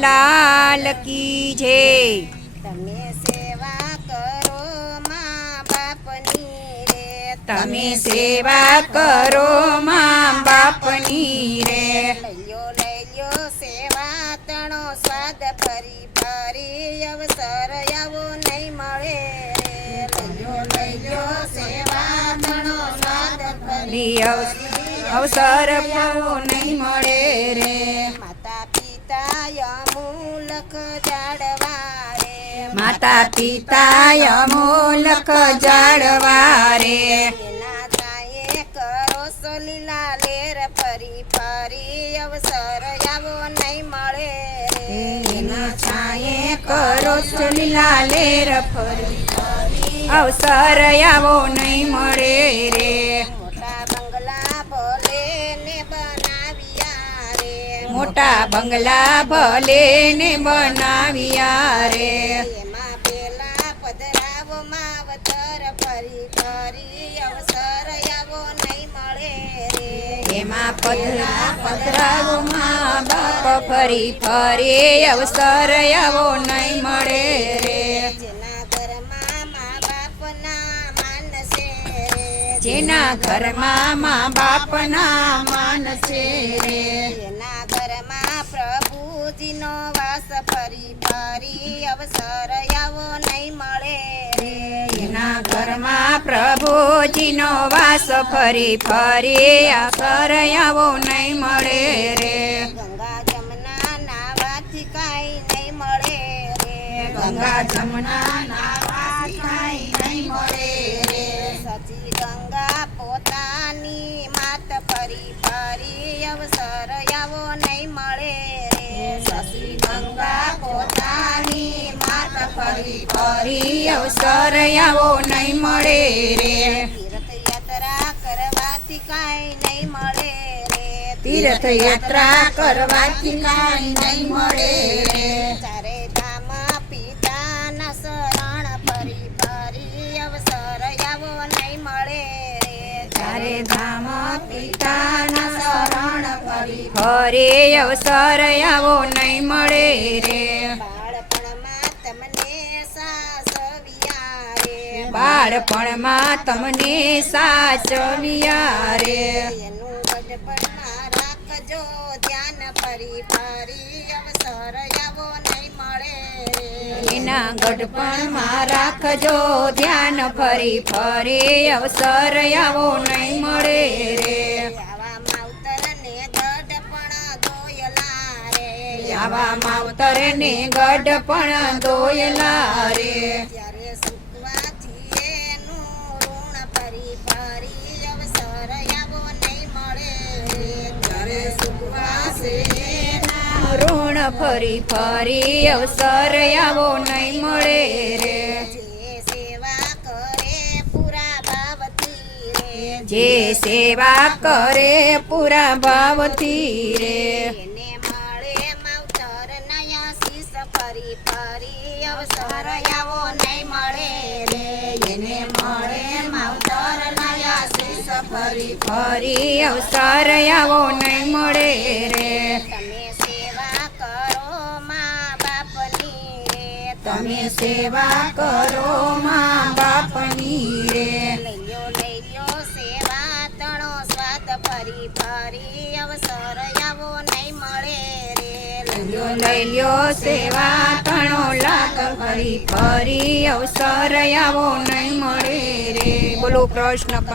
લાલ કી જય। તમે સેવા કરો મા બાપની રે, તમે સેવા કરો મા બાપની રે। લઈયો સેવા તણો સ્વાદ ફરી ફરી અવસર આવો નહીં મળે રે। લઈયો સેવા તણો સ્વાદ ફરી અવસર પાવો નહીં મળે રે। માતા પિતા અમૂલક જાડવા રે, માતા પિતા અમૂલક જાળવા રે। એના તાએ કરો સો લીલા લેર ફરી ફરી અવસર આવો નહીં મળે રે। એના છાયે કરો છો લીલા લેર ફરી અવસર આવો નહીં મળે રે। મોટા બંગલા ભલે ને બનાવ્યા રે, મોટા બંગલા ભલે ને બનાવ્યા રે। એમાં પેલા પધરાવો માવતર ફરી ફરી અવસર આવો નહીં મળે રે। એમાં પધરાવો મા બાપ ફરી ફરી અવસર આવો નહીં મળે રે। જેના ઘરમાં મા બાપના માનસે રે, જેના ઘરમાં મા બાપના માન છે રે। એના ઘરમાં પ્રભુજીનો વાસ ફરી ફરી અવસર આવો નહીં મળે રે। એના ઘરમાં પ્રભુજીનો વાસ ફરી ફરી અવસર આવો નહીં મળે રે। ગંગા જમના નાવાથી કાંઈ નહીં મળે રે। ગંગા જમના નાવાથી કાંઈ નહીં મળે રે। સચી ગંગા પોતાની માત ફરી ફરી અવસર આવો નહીં મળે રે। સસી ગંગા પોતાની માત ફરી ફરી અવસર આવો નહીં મળે રે। તીર્થયાત્રા કરવાથી કાંઈ નહીં મળે રે। તીર્થયાત્રા કરવાથી કાંઈ નહીં મળે રે। ચારે ધામ પિતાના શરણ ફરી ફરી અવસર આવો નહીં મળે રે। ચારે ધામ પિતાના શરણ ફરી ફરી અવસર આવો નહીં મળે રે। બાળપણમાં તમને સાસવિયા રે, બાળપણમાં તમને સાચવ્યા રે। એનું ગઢપણમાં રાખજો ધ્યાન ફરી ફરી અવસર આવો નહીં મળે રે। એના ગઢપણમાં રાખજો ધ્યાન ફરી ફરી અવસર આવો નહીં મળે રે। આવા માવતરને ગઢપણ દોયલા રે, આવા માવતરને ગઢપણ દોયલા રે। ત્યારે સુખવાથી એનું ઋણ ફરી ફરી અવસર આવો નહીં મળે રે। ત્યારે સુખવાસે ઋણ ફરી ફરી અવસર આવો નહીં મળે રે। જે સેવા કરે પૂરા ભાવથી રે, જે સેવા કરે પૂરા ભાવથી રે। એને મળે માવતર નયા શીશ ફરી ફરી અવસર આવો નહીં મળે રે। એને મળે માવતર નયા શીશ ફરી ફરી અવસર આવો નહીં મળે રે। તમે સેવા કરો મા બાપની રે, તમે સેવા કરો મા બાપની રે। લઈયો સેવા તણો સ્વાદ ફરી ફરી અવસર આવો નહીં મળે રે। લઈ લ્યો સેવા તણો લાખ ફરી ફરી અવસર આવો નહીં મળે રે। બોલો કૃષ્ણ